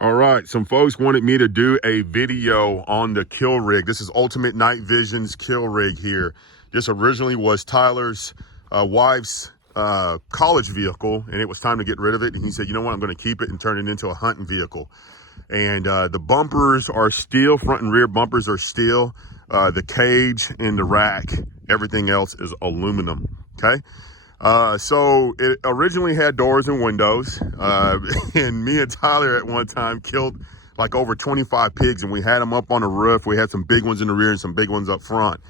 All right, some folks wanted me to do a video on the kill rig. This is Ultimate Night Vision's kill rig here. This originally was Tyler's wife's college vehicle, and it was time to get rid of it. And he said, you know what, I'm going to keep it and turn it into a hunting vehicle. And the bumpers are steel, front and rear bumpers are steel. The cage and the rack, everything else is aluminum, okay? So it originally had doors and windows, and me and Tyler at one time killed like over 25 pigs, and we had them up on the roof. We had some big ones in the rear and some big ones up front,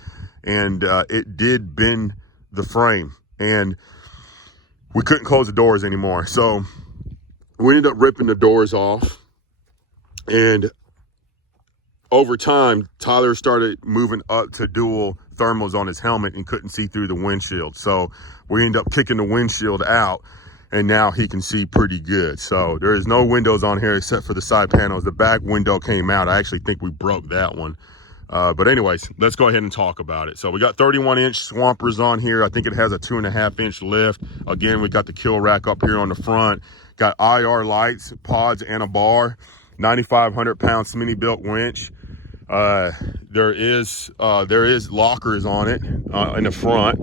and it did bend the frame, and we couldn't close the doors anymore. So we ended up ripping the doors off, and over time, Tyler started moving up to dual thermals on his helmet and couldn't see through the windshield. So we ended up kicking the windshield out, and now he can see pretty good. So there is no windows on here except for the side panels. The back window came out. I actually think we broke that one. But anyways, let's go ahead and talk about it. So we got 31-inch swampers on here. I think it has a 2.5-inch lift. Again, we got the kill rack up here on the front. Got IR lights, pods, and a bar. 9,500-pound Smitty-built winch. There is lockers on it in the front,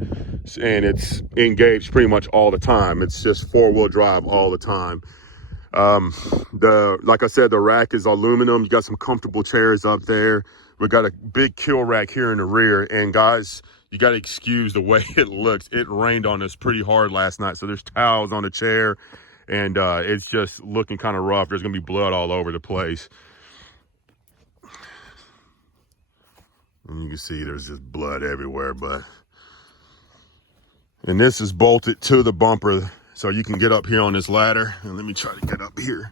and it's engaged pretty much all the time. It's just 4-wheel drive all the time. Like I said, the rack is aluminum. You got some comfortable chairs up there. We got a big kill rack here in the rear, and guys, you got to excuse the way it looks. It rained on us pretty hard last night, so there's towels on the chair, and it's just looking kind of rough. There's gonna be blood all over the place. And you can see there's just blood everywhere, and this is bolted to the bumper, so you can get up here on this ladder. And let me try to get up here.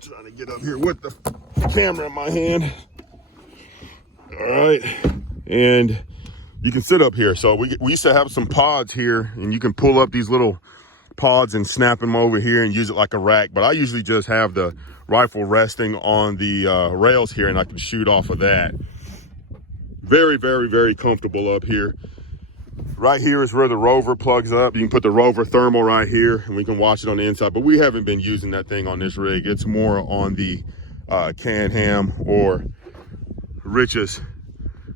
Trying to get up here with the camera in my hand. All right, and you can sit up here. So we used to have some pods here, and you can pull up these little pods and snap them over here and use it like a rack. But I usually just have the rifle resting on the rails here, and I can shoot off of that. Very, very, very comfortable up here. Right here is where the Rover plugs up. You can put the Rover thermal right here, and we can watch it on the inside. But we haven't been using that thing on this rig. It's more on the Can-Am or Rich's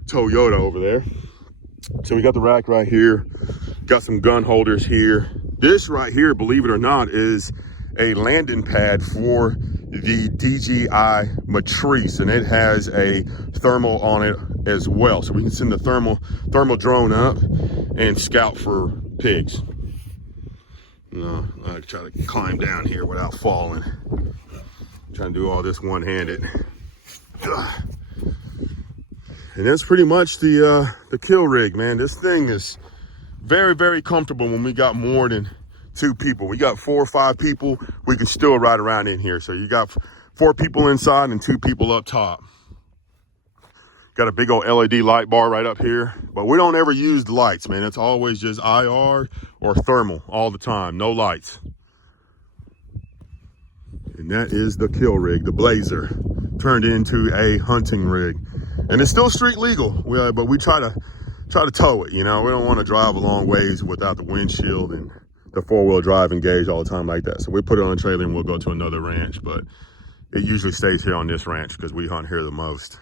Toyota over there. So we got the rack right here. Got some gun holders here. This right here, believe it or not, is a landing pad for the DJI Matrice, and it has a thermal on it as well, so we can send the thermal drone up and scout for pigs. I try to climb down here without falling. I'm trying to do all this one-handed. And that's pretty much the kill rig, man. This thing is very, very comfortable when we got more than 2 people. We got 4 or 5 people, we can still ride around in here. So you got 4 people inside and 2 people up top. Got a big old LED light bar right up here, but we don't ever use the lights, man. It's always just IR or thermal all the time, no lights. And that is the kill rig, the Blazer, turned into a hunting rig. And it's still street legal, but we try to tow it, you know. We don't want to drive a long ways without the windshield and the 4-wheel drive engaged all the time like that. So we put it on a trailer and we'll go to another ranch, but it usually stays here on this ranch because we hunt here the most.